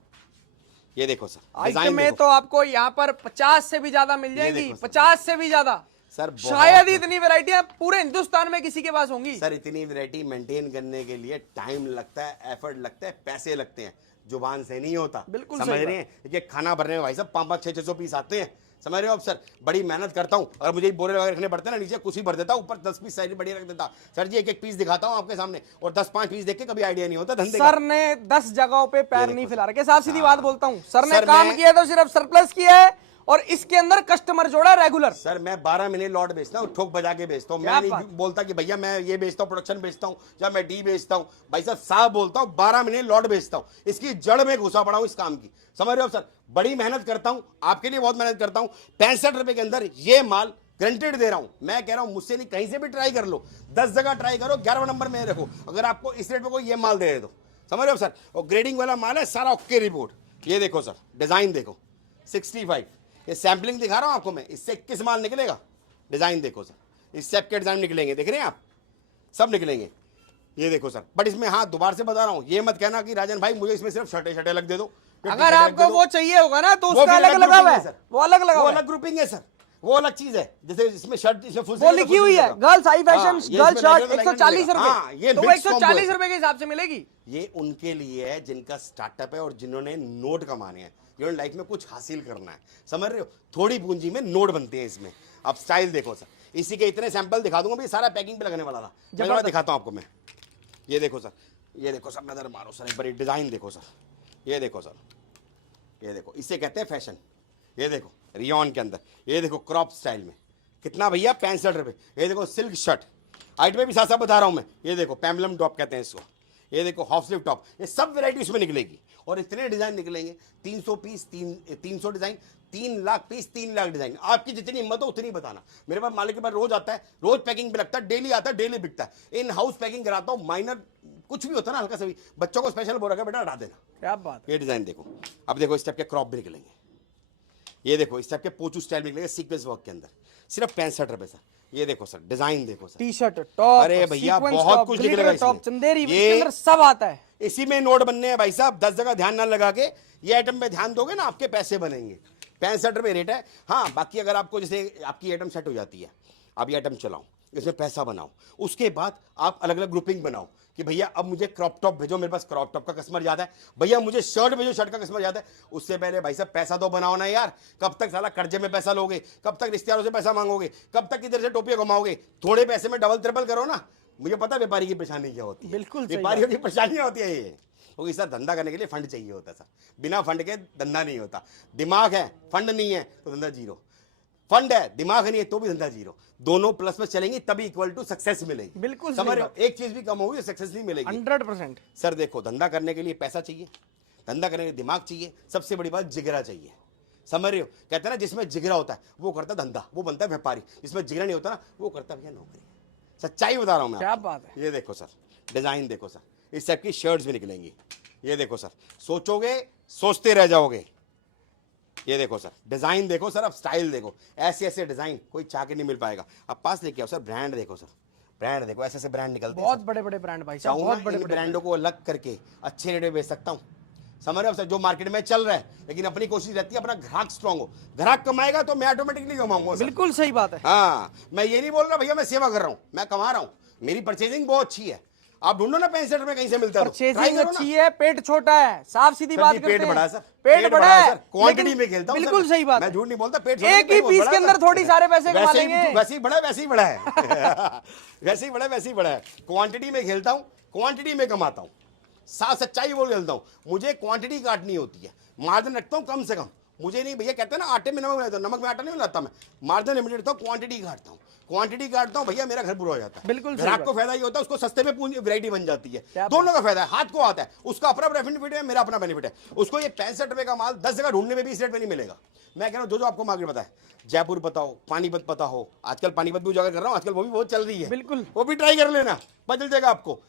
ये देखो सर, आइटम में तो आपको यहाँ पर 50 से भी ज्यादा मिल जाएगी, 50 से भी ज्यादा सर। शायद ही इतनी वैरायटियां पूरे हिंदुस्तान में किसी के पास होंगी सर। इतनी वैरायटी मेंटेन करने के लिए टाइम लगता है, एफर्ट लगता है, पैसे लगते हैं, जुबान से नहीं होता। बिल्कुल समझ रहे हैं? ये खाना भरने में भाई साहब 500 600 पीस आते हैं, समझ रहे हो? अब सर बड़ी मेहनत करता हूं, और मुझे बोरे वगैरह रखने पड़ते हैं ना, नीचे कुछ ही भर देता हूं, ऊपर 10 पीस साइड बढ़िया रख देता। सर जी एक एक पीस दिखाता हूं आपके सामने, और 10-5 पीस देख के कभी आइडिया नहीं होता धंधे का। सर ने 10 जगहों पे पैर नहीं फैला रखे, साफ सीधी बात बोलता हूं। सर ने काम किया तो सिर्फ सरप्लस किया है, और इसके अंदर कस्टमर जोड़ा रेगुलर। सर मैं 12 महीने लॉट बेचता हूँ, ठोक बजा के बेचता हूँ। मैं नहीं बोलता कि भैया मैं ये बेचता हूँ, प्रोडक्शन बेचता हूँ, या मैं डी बेचता हूँ। भाई साहब साफ बोलता हूँ, 12 महीने लॉट बेचता हूँ, इसकी जड़ में घुसा पड़ा हूँ इस काम की। समझ रहे हो सर? बड़ी मेहनत करता हूँ, आपके लिए बहुत मेहनत करता हूँ। 65 रुपए के अंदर ये माल ग्रंटेड दे रहा हूं। मैं कह रहा हूं मुझसे नहीं, कहीं से भी ट्राई कर लो, 10 जगह ट्राई करो, 11वां नंबर में रखो, अगर आपको इस रेट पे कोई ये माल दे दो। समझ रहे हो सर? और ग्रेडिंग वाला माल है, सारा ओके रिपोर्ट। ये देखो सर, डिजाइन देखो, 65। ये सैम्पलिंग दिखा रहा हूं आपको मैं, इससे 21 माल निकलेगा। डिजाइन देखो सर, इस सेप के डिजाइन निकलेंगे, देख रहे हैं आप, सब निकलेंगे। ये देखो सर, बट इसमें हाँ दोबारा से बता रहा हूं, ये मत कहना कि राजन भाई मुझे इसमें सिर्फ शर्टे शर्टे लग दे दो। अगर आपको वो चाहिए होगा ना तो उसका अलग लगा हुआ है, वो अलग लगा हुआ है, वो अलग ग्रुपिंग है सर, वो अलग चीज है। जैसे इसमें शर्ट, इसमें फुल वो लिखी हुई है girls high fashion girl shirt 140 रुपए, तो वो 140 रुपए के हिसाब से मिलेगी। ये उनके लिए है जिनका स्टार्टअप है और जिन्होंने नोट कमाने हैं, जिन्होंने लाइफ में कुछ हासिल करना है। समझ रहे हो? थोड़ी पूंजी में नोट बनते हैं इसमें। अब स्टाइल देखो सर, इसी के इतने सैंपल दिखा दूंगा, भी सारा पैकिंग पे लगने वाला था, जब दिखाता हूं आपको मैं। ये देखो सर, ये देखो सर, नजर मारो सर एक बार, डिजाइन देखो सर, ये देखो सर, ये देखो, इसे कहते हैं फैशन। ये देखो रियॉन के अंदर, ये देखो क्रॉप स्टाइल में, कितना भैया 65 रुपये। ये देखो सिल्क शर्ट, हाइट में भी साथ साथ बता रहा हूँ मैं, ये देखो पैम्बलम टॉप कहते हैं इसको, ये देखो हाफ स्लीव टॉप, ये सब वैरायटी उसमें निकलेगी और इतने डिजाइन निकलेंगे। 300 piece, 300 design, 3 lakh piece, 3 lakh design. आपकी जितनी हिम्मत हो उतनी बताना। मेरे पास मालिक के पास रोज आता है, रोज पैकिंग पे लगता है, डेली आता है, डेली बिकता है। इन हाउस पैकिंग कराता हूँ, माइनर कुछ भी होता है ना, हल्का सा भी, बच्चों को स्पेशल बोल रखा बेटा हटा देना। क्या बात है। ये डिजाइन देखो, अब देखो इस टाइप के क्रॉप भी निकलेंगे, ये देखो इस टाइप के पोचू स्टाइल निकलेगा सीक्वेंस वर्क के अंदर, सिर्फ 65 रुपए सर। ये देखो सर डिजाइन देखो सर, टी शर्ट, टॉप, अरे भैया बहुत कुछ निकलेगा टॉप, इसमें। चंदेरी, ये इसके अंदर सब आता है। इसी में नोट बनने हैं भाई साहब, 10 जगह ध्यान ना लगा के ये आइटम पे ध्यान दोगे ना, आपके पैसे बनेंगे। 65 रुपए रेट है। हाँ बाकी अगर आपको जैसे आपकी आइटम सेट हो जाती है, आप ये आइटम चलाओ, इसमें पैसा बनाओ, उसके बाद आप अलग अलग ग्रुपिंग बनाओ कि भैया अब मुझे क्रॉप टॉप भेजो, मेरे पास क्रॉप टॉप का कस्टमर ज़्यादा है, भैया मुझे शर्ट भेजो, शर्ट का कस्टमर ज़्यादा है। उससे पहले भाई साहब पैसा तो बनाओ ना यार, कब तक साला कर्जे में पैसा लोगे, कब तक रिश्तेदारों से पैसा मांगोगे, कब तक इधर से टोपियां कमाओगे। थोड़े पैसे में डबल ट्रिपल करो ना। मुझे पता है व्यापारी की परेशानी क्या होती है, बिल्कुल व्यापारियों की परेशानियां होती है ये, क्योंकि सर धंधा करने के लिए फंड चाहिए होता है सर, बिना फंड के धंधा नहीं होता। दिमाग है फंड नहीं है तो धंधा जीरो, फंड है दिमाग नहीं है तो भी धंधा जीरो, दोनों प्लस में चलेंगे तभी इक्वल टू सक्सेस मिलेगी। बिल्कुल समझ रहे हो, एक चीज भी कम होगी सक्सेस नहीं मिलेगी। 100%। सर देखो धंधा करने के लिए पैसा चाहिए, धंधा करने के लिए दिमाग चाहिए, सबसे बड़ी बात जिगरा चाहिए। समझ रहे हो, कहते हैं ना जिसमें जिगरा होता है वो करता धंधा, वो बनता है व्यापारी, जिसमें जिगरा नहीं होता ना वो करता भैया नौकरी। सच्चाई बता रहा हूं मैं। क्या बात है। ये देखो सर डिजाइन देखो सर, इस टाइप की शर्ट्स भी निकलेंगी। ये देखो सर, सोचोगे सोचते रह जाओगे। ये देखो सर डिजाइन देखो सर, अब स्टाइल देखो, ऐसे ऐसे डिजाइन कोई चाह के नहीं मिल पाएगा। अब पास लेके आओ सर, ब्रांड देखो सर, ब्रांड देखो, ऐसे ऐसे ब्रांड निकलते हैं। बहुत बड़े बड़े ब्रांड भाई साहब, बहुत बड़े बड़े ब्रांडों को अलग करके अच्छे रेट में बेच सकता हूँ। समझ रहे हो सर, जो मार्केट में चल रहा है, लेकिन अपनी कोशिश रहती है अपना ग्राहक स्ट्रांग हो, ग्राहक कमाएगा तो मैं ऑटोमेटिकली कमाऊंगा। बिल्कुल सही बात है। हाँ मैं ये नहीं बोल रहा भैया मैं सेवा कर रहा हूँ, मैं कमा रहा हूँ, मेरी परचेजिंग बहुत अच्छी है। आप ढूंढो ना 65 में कहीं से मिलता है, परचेजिंग अच्छी है, पेट छोटा है, साफ सीधी बात करते हैं। पेट बड़ा है सर, पेट बड़ा है, क्वांटिटी में खेलता हूं। बिल्कुल सही बात, मैं झूठ नहीं बोलता। पेट एक ही पीस के अंदर थोड़ी सारे पैसे कमा लेंगे। वैसे ही बड़ा है, वैसे ही बड़ा है वैसे ही बड़ा है, वैसे ही बड़ा है। क्वांटिटी में खेलता हूँ, क्वांटिटी में कमाता हूँ, साफ सच्चाई बोल खेलता हूँ। मुझे क्वांटिटी काटनी होती है, मार्जिन रखता हूँ कम से कम। मुझे नहीं भैया कहते हैं ना आटे में नमक मिलाता हूँ, नमक में आटा नहीं मिलाता मैं, मार्जिन लिमिटेड रखता हूँ, क्वांटिटी काटता हूँ, क्वांटिटी काटता हूँ भैया, मेरा घर पूरा हो जाता है। बिल्कुल ग्राहक को फायदा ये होता है, उसको सस्ते में पूरी वैरायटी बन जाती है, दोनों का फायदा है। हाथ को आता है, उसका अपना बेनिफिट है, मेरा अपना बेनिफिट है। उसको ये 65 रुपए का माल 10 जगह ढूंढने में भी इस रेट में नहीं मिलेगा। मैं कह रहा हूँ जो आपको मार्केट पता है, जयपुर पता हो, पानीपत पता हो, आजकल पानीपत भी उजागर कर रहा हूँ, आजकल वो भी बहुत चल रही है, बिल्कुल वो भी ट्राई कर लेना, बदल जाएगा आपको।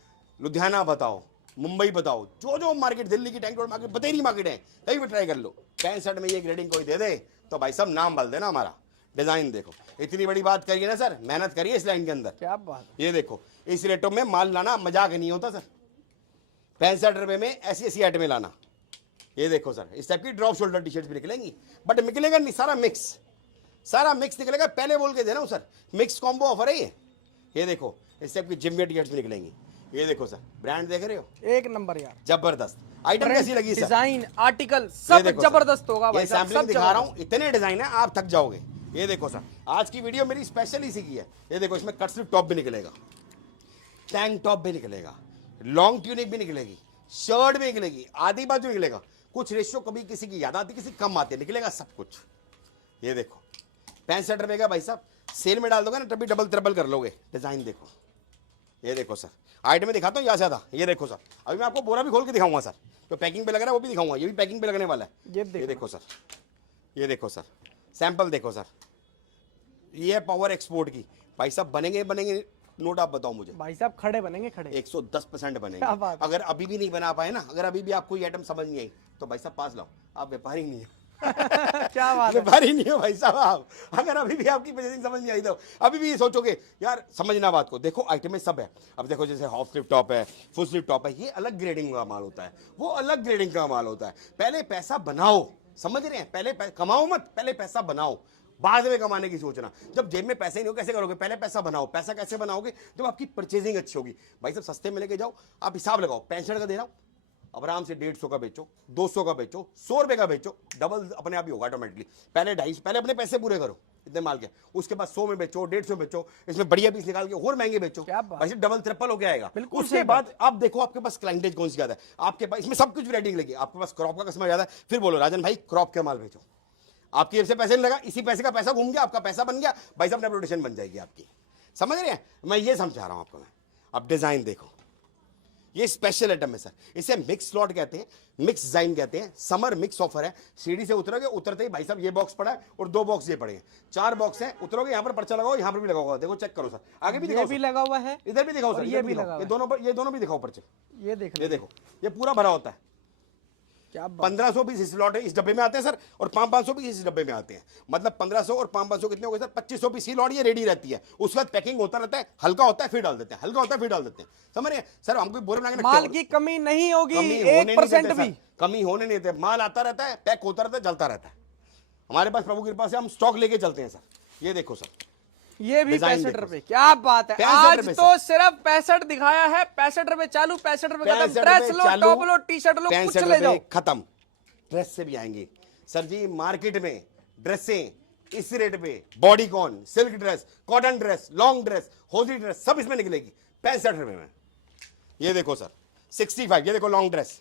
लुधियाना बताओ, मुंबई बताओ, जो मार्केट, दिल्ली की टैंक रोड मार्केट, बतेरी मार्केट है, कहीं भी ट्राई कर लो। 65 में ये ग्रेडिंग कोई दे दे तो भाई सब नाम बदल देना हमारा। डिजाइन देखो, इतनी बड़ी बात करिए ना सर, मेहनत करिए इस लाइन के अंदर। क्या बात। ये देखो इस रेटों में माल लाना मजाक नहीं होता सर, 65 रुपए में ऐसी ऐसी आइटमें लाना। ये देखो सर इस टाइप की ड्रॉप शोल्डर टी शर्ट भी निकलेंगी, बट निकलेगा नहीं सारा मिक्स, सारा मिक्स निकलेगा। पहले बोल के दे रहा हूँ सर, मिक्स कॉम्बो ऑफर है ये। ये देखो इस टाइप की जिम वेयर टी शर्ट्स भी निकलेंगी। ये देखो सर ब्रांड देख रहे हो, एक नंबर यार, जबरदस्त। आइटम कैसी लगी सर? डिजाइन, आर्टिकल सब जबरदस्त होगा भाई साहब, सब दिखा रहा हूँ, इतने डिजाइन है आप थक जाओगे। ये देखो सर आज की वीडियो मेरी स्पेशल इसी की है। ये देखो इसमें कट स्लीव टॉप भी निकलेगा, टैंक टॉप भी निकलेगा, लॉन्ग ट्यूनिक भी निकलेगी, शर्ट भी निकलेगी, आधी बाजू निकलेगा, कुछ रेशियो कभी किसी की ज्यादा आती किसी कम आती है, निकलेगा सब कुछ। ये देखो 65 रुपए का भाई साहब, सेल में डाल दोगे ना तभी डबल ट्रिपल कर लोगे। डिजाइन देखो, ये देखो सर आइटम में दिखाता हूँ यहाँ से ज्यादा। ये देखो सर अभी मैं आपको बोरा भी खोल के दिखाऊंगा सर, जो पैकिंग पे लग रहा है वो भी दिखाऊंगा, ये भी पैकिंग पे लगने वाला है। ये देखो सर, ये देखो सर सैंपल देखो सर, ये पावर एक्सपोर्ट की भाई साहब बनेंगे बनेंगे नोट। आप बताओ मुझे भाई साहब, खड़े बनेंगे, खड़े 110% बनेंगे। क्या बात है। अगर अभी भी नहीं बना पाए ना, अगर अभी भी आपको ये आइटम समझ नहीं आई तो भाई साहब पास लाओ, आप व्यापारी नहीं है क्या बात है, व्यापारी नहीं हो भाई साहब आप। अगर अभी भी आपकी प्रेजेंस समझ नहीं आई तो अभी भी ये सोचोगे यार, समझना बात को। देखो आइटम में सब है। अब देखो जैसे हाफ स्लीव टॉप है, फुल स्लीव टॉप है, ये अलग ग्रेडिंग का माल होता है, वो अलग ग्रेडिंग का माल होता है। पहले पैसा बनाओ, समझ रहे हैं, पहले कमाओ मत, पहले पैसा बनाओ, बाद में कमाने की सोचना। जब जेब में पैसे नहीं हो कैसे करोगे? पहले पैसा बनाओ। पैसा कैसे बनाओगे? जब आपकी परचेजिंग अच्छी होगी। भाई साहब सस्ते में लेके जाओ, आप हिसाब लगाओ, 65 का दे रहा हूं, अब आराम से 150 का बेचो, 200 का बेचो, 100 रुपए का बेचो, डबल अपने आप ही होगा ऑटोमेटिकली। पहले 250, पहले अपने पैसे पूरे करो इतने माल के, उसके बाद 100 में बेचो, 150 बेचो, इसमें बढ़िया पीस निकाल के और महंगे बेचो, वैसे डबल ट्रिपल हो जाएगा। उसके बाद आप देखो आपके पास क्लाइंटेज कौन सी ज्यादा है, आपके पास इसमें सब कुछ वैरायटी मिलेगी। आपके पास क्रॉप का कस्टमर ज्यादा है, फिर बोलो राजन भाई क्रॉप के माल बेचो। आपकी जेब से पैसे नहीं लगा, इसी पैसे का पैसा घूम गया, आपका पैसा बन गया, भाई साहब रेपुटेशन बन जाएगी आपकी। समझ रहे हैं, मैं ये समझा रहा हूं आपको। मैं अब डिजाइन देखो, ये स्पेशल आइटम है सर, इसे मिक्स स्लॉट कहते हैं, मिक्स डिजाइन कहते हैं। समर मिक्स ऑफर है। सीढ़ी से उतरोगे, उतरते ही भाई साहब ये बॉक्स पड़ा है और 2 बॉक्स ये पड़े हैं, 4 बॉक्स हैं। उतरोगे यहाँ पर पर्चा लगाओ, यहाँ पर भी लगा हुआ है, देखो चेक करो सर, आगे भी दिखाओ, भी लगा हुआ है, इधर भी दिखाओ सर, ये भी लगा हुआ ये दोनों भी दिखाओ पर्चे। ये देख ये देखो, ये पूरा भरा होता है। क्या 1500 पीस इस लॉट है, इस डब्बे में आते हैं सर, और 500 पीस इस डब्बे में आते हैं। मतलब 1500 और 500 कितने हो गए सर? 2500 पीस ही लॉट ये रेडी रहती है। उसके बाद पैकिंग होता रहता है, हल्का होता है फिर डाल देते हैं, हल्का होता है फिर डाल देते हैं। समझ रहे हैं सर, हमको बोरे बना के माल की कमी नहीं होगी, कमी होने नहीं 1% देते भी सर, कमी होने नहीं देते। माल आता रहता है, पैक होता रहता है, चलता रहता है। हमारे पास प्रभु की कृपा से हम स्टॉक लेके चलते हैं सर। ये देखो सर, ये भी डिजाइन 65 देखो। रुपए, क्या बात है। 65 आज रुपए तो सिर्फ 65 दिखाया है, 65 रुपए चालू, 65 रुपए खत्म। 65 ड्रेस रुपए लो, चालू, टॉप लो, टी शर्ट लो, कुछ 65 ले जाओ। रुपए खत्म। ड्रेस से भी आएंगे सर जी, मार्केट में ड्रेसें इस रेट पे, bodycon, silk dress, cotton dress, long dress, होजी ड्रेस, सब इसमें निकलेगी 65 रुपए में। ये देखो सर 65, ये देखो लॉन्ग ड्रेस।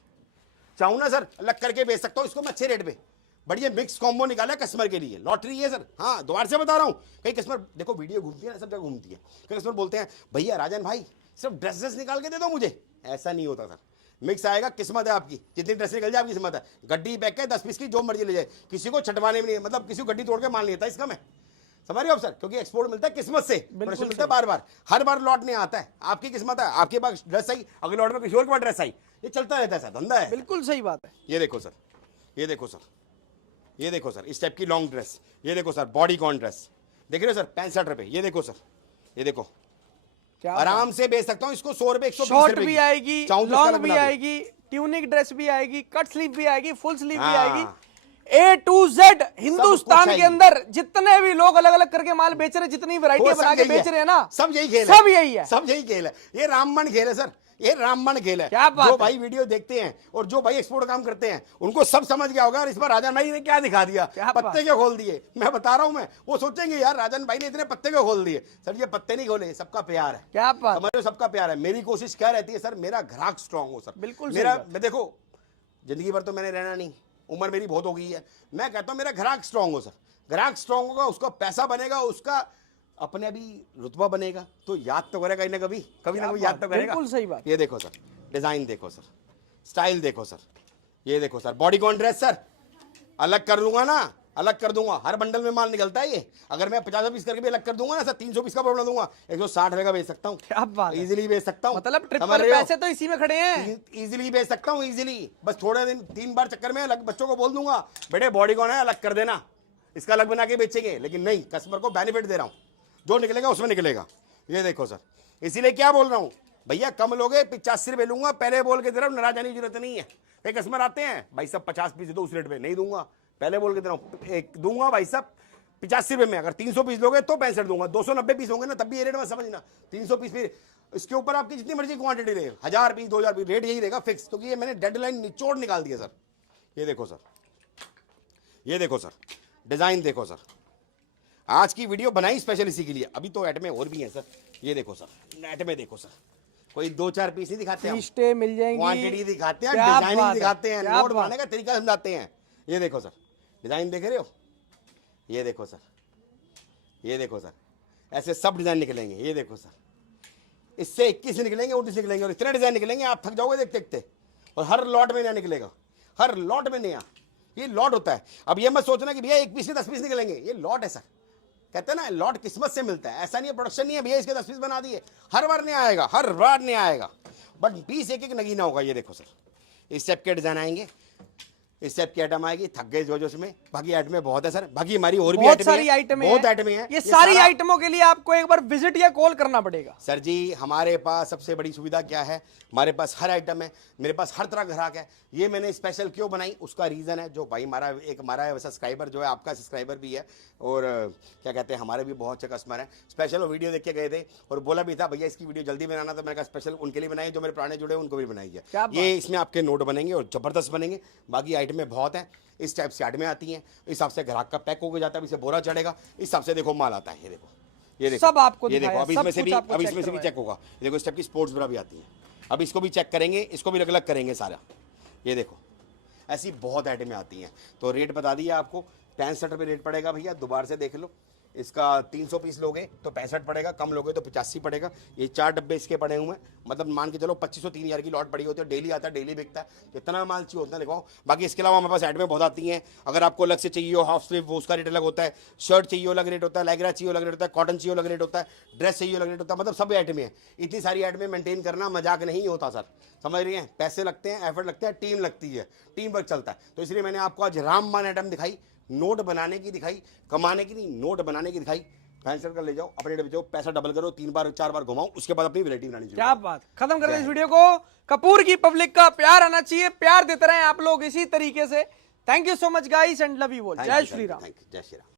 चाहूँ ना सर अलग करके बेच सकता हूँ इसको मैं अच्छे रेट पे। बढ़िया मिक्स कॉम्बो निकाला कस्टमर के लिए, लॉटरी है सर। हाँ दोबारा से बता रहा हूँ, कई कस्टमर देखो वीडियो घूमती है ना, सब जगह घूमती है। कई कस्टमर बोलते हैं भैया राजन भाई सिर्फ ड्रेसेस निकाल के दे दो मुझे। ऐसा नहीं होता सर, मिक्स आएगा, किस्मत है आपकी, जितनी ड्रेस निकल जाए आपकी किस्मत है। गड्डी पैक है 10 पीस की, जो मर्जी ले जाए, किसी को छटवाने में नहीं, मतलब किसी को गड्डी तोड़ के माल नहीं आता इसका। मैं समझ रहे हो आप सर, क्योंकि एक्सपोर्ट मिलता है किस्मत से, प्रोडक्शन मिलता है बार बार, हर बार लॉट नहीं आता है। आपकी किस्मत है, आपके पास ड्रेस आई, अगले लॉट में किसी और के पास ड्रेस आई, ये चलता रहता है सर, धंधा है। बिल्कुल सही बात है। ये देखो सर, ये देखो सर, ये देखो सर, इस टाइप की लॉन्ग ड्रेस। ये देखो सर बॉडीकॉन ड्रेस, देख रहे हो सर 65 रुपए। ये देखो सर, ये देखो क्या आराम से बेच सकता हूँ इसको 100 रुपए, 120 शॉर्ट रुपए भी की। आएगी, चाहूं तो इसका लॉन्ग अलग भी बना दूं। आएगी, ट्यूनिक ड्रेस भी आएगी, कट स्लीव भी आएगी, फुल स्लीव भी हाँ। आएगी। A to Z हिंदुस्तान कुछ के है। अंदर जितने भी लोग अलग अलग करके माल बेच रहे हैं, जितनी वैरायटी वो बना सब के यही बेच है। रहे हैं ना, सब यही खेल सब यही है। सब यही खेल है। ये रामबाण खेल है सर, ये रामबाण खेल है। क्या बात जो है। भाई वीडियो देखते हैं और जो भाई एक्सपोर्ट काम करते हैं उनको सब समझ गया होगा। और इस बार राजन भाई ने क्या दिखा दिया, क्या बात। पत्ते क्यों खोल दिए। मैं बता रहा हूं, मैं वो सोचेंगे यार राजन भाई ने इतने पत्ते क्यों खोल दिए। सर ये पत्ते नहीं खोले, सबका प्यार है। क्या बात। समझ रहे हो, सबका प्यार है। मेरी कोशिश क्या रहती है सर, मेरा ग्राहक स्ट्रांग हो सर। बिल्कुल सही मेरा बात। मैं देखो जिंदगी भर तो मैंने रहना नहीं, उम्र मेरी बहुत हो गई है। मैं कहता हूं मेरा ग्राहक स्ट्रांग हो सर। ग्राहक स्ट्रांग होगा, उसका पैसा बनेगा, उसका अपने अभी रुतबा बनेगा, तो याद तो करेगा ना कभी, कभी ना कभी याद तो करेगा। बिल्कुल सही बात। ये देखो सर, डिजाइन देखो सर, स्टाइल देखो सर। ये देखो सर बॉडीकॉन ड्रेस सर, अलग कर लूंगा ना, अलग कर दूंगा। हर बंडल में माल निकलता है ये। अगर मैं 50 पीस करके भी अलग कर दूंगा ना सर, 300 पीस का बना दूंगा, 160 रुपए का बेच सकता हूँ। क्या बात है। इजीली बेच सकता हूँ। मतलब ट्रिप समझ पर रहे हो? पैसे तो इसी में खड़े हैं। इजीली बेच सकता हूँ, इजीली। बस थोड़े दिन 3 बार चक्कर में अलग बच्चों को बोल दूंगा बेटे बॉडीकॉन है अलग कर देना, इसका अलग बना के बेचेंगे। लेकिन नहीं, कस्टमर को बेनिफिट दे रहा हूँ, जो निकलेगा उसमें निकलेगा। ये देखो सर, इसीलिए क्या बोल रहा हूँ भैया, कम लोगे 85 रुपए लूंगा, पहले बोल के दे रहा हूँ, नाराज आने की जरूरत नहीं है। कई कस्टमर आते हैं भाई साहब 50 पीस दे दो उस रेट पे, नहीं दूंगा, पहले बोल के दे रहा हूँ। एक दूंगा भाई साहब 85 रुपए में, अगर 300 पीस लोगे तो 65 दूंगा। 290 पीस होंगे ना तब भी ये रेट में समझना। 300 पीस भी इसके ऊपर आपकी जितनी मर्जी क्वांटिटी रहे, 1000 पीस 2000 पीस, रेट यही रहेगा फिक्स, क्योंकि ये मैंने डेडलाइन निचोड़ निकाल दिया सर। ये देखो सर, ये देखो सर, डिजाइन देखो सर। आज की वीडियो बनाई स्पेशल इसी के लिए। अभी तो ऐड में और भी है सर। ये देखो सर, नेट में देखो सर, कोई 2-4 पीस ही दिखाते हैं, स्टे मिल जाएंगी, क्वांटिटी दिखाते हैं, क्या डिजाइनिंग बात है, दिखाते हैं, क्या नोट बात। बनाने का तरीका समझाते हैं। ये देखो सर, डिजाइन देख रहे हो, ये देखो सर, ये देखो सर, ऐसे सब डिजाइन निकलेंगे। ये देखो सर, इससे 21 निकलेंगे, 19 निकलेंगे, और इतने डिजाइन निकलेंगे आप थक जाओगे देखते देखते। और हर लॉट में नया निकलेगा, हर लॉट में नया। ये लॉट होता है। अब ये मत सोचना कि भैया 1 पीस के 10 पीस निकलेंगे, ये लॉट है सर। कहते हैं ना लॉट किस्मत से मिलता है, ऐसा नहीं है, प्रोडक्शन नहीं है भैया इसके 10 पीस बना दिए। हर बार नहीं आएगा, हर बार नहीं आएगा, बट पीस एक एक नगीना होगा। ये देखो सर, इस टाइप के डिजाइन आएंगे, इस टाइप की आइटम आएगी। थक गए जो उसमें, बाकी आइटमें बहुत है सर, बाकी हमारी और भी बहुत आइटमें सारी आइटमें बहुत आइटमें हैं। ये सारी सारा- आइटमों के लिए आपको एक बार विजिट या कॉल करना पड़ेगा। सर जी हमारे पास सबसे बड़ी सुविधा क्या है, हमारे पास हर आइटम है, मेरे पास हर तरह का ग्राहक है। ये मैंने स्पेशल क्यों बनाई, उसका रीज़न है, जो भाई हमारा सब्सक्राइबर जो है, आपका सब्सक्राइबर भी है, और क्या कहते हैं हमारे भी बहुत अच्छे कस्टमर हैं। स्पेशल वो वीडियो देख के गए थे और बोला भी था भैया इसकी वीडियो जल्दी बनाना, तो मैंने कहा स्पेशल उनके लिए बनाई, जो मेरे पुराने जुड़े उनको भी बनाई क्या है। बात। ये इसमें आपके नोट बनेंगे और ज़बरदस्त बनेंगे। बाकी आइटमें बहुत हैं, इस टाइप से आइटमें आती हैं, इस हिसाब से ग्राहक का पैक होकर जाता है, इसे बोरा चढ़ेगा, इस हिसाब से देखो माल आता है। ये देखो, ये देखो, सब आपको ये देखो, दिखाया, अब इसमें सब से भी कुछ आपको अब चेक इसमें से भी करवाया। चेक होगा। ये देखो इस टाइप की स्पोर्ट्स ब्रा भी आती है, अब इसको भी चेक करेंगे, इसको भी अलग अलग करेंगे सारा। ये देखो ऐसी बहुत आइटमें आती हैं, तो रेट बता दिया आपको 65 रुपये रेट पड़ेगा भैया, दोबारा से देख लो। इसका 300 पीस लोगे तो 65 पड़ेगा, कम लोगे तो 85 पड़ेगा। ये 4 डब्बे इसके पड़े हुए हैं, मतलब मान के चलो 2503 की लॉट पड़ी होती है, डेली आता है, डेली बिकता है, जितना माल चाहिए उतना लिखवाओ। बाकी इसके अलावा हमारे पास ऐड में बहुत आती हैं। अगर आपको अलग से चाहिए हो हाफ स्लीव, वो उसका रेट अलग होता है। शर्ट चाहिए अलग रेट होता है, लेगरा चाहिए अलग रेट होता है, कॉटन चाहिए अलग रेट होता है, ड्रेस चाहिए अलग रेट होता है, मतलब सब ऐड में है। इतनी सारी ऐड में मेंटेन करना मजाक नहीं होता सर, समझ रही हैं? पैसे लगते हैं, एफर्ट लगता है, टीम लगती है, टीम वर्क चलता है। तो इसलिए मैंने आपको आज रामबाण आइटम दिखाई, नोट बनाने की दिखाई, कमाने की नहीं, नोट बनाने की दिखाई। कैंसिल कर ले जाओ, अपने बेचो, पैसा डबल करो, 3 बार 4 बार घुमाओ, उसके बाद अपनी वैरायटी बनानी चाहिए। क्या बात, खत्म कर दे इस वीडियो को। कपूर की पब्लिक का प्यार आना चाहिए, प्यार देते रहे आप लोग इसी तरीके से। Thank you so much guys and love you all. जय श्री राम। जय श्री राम।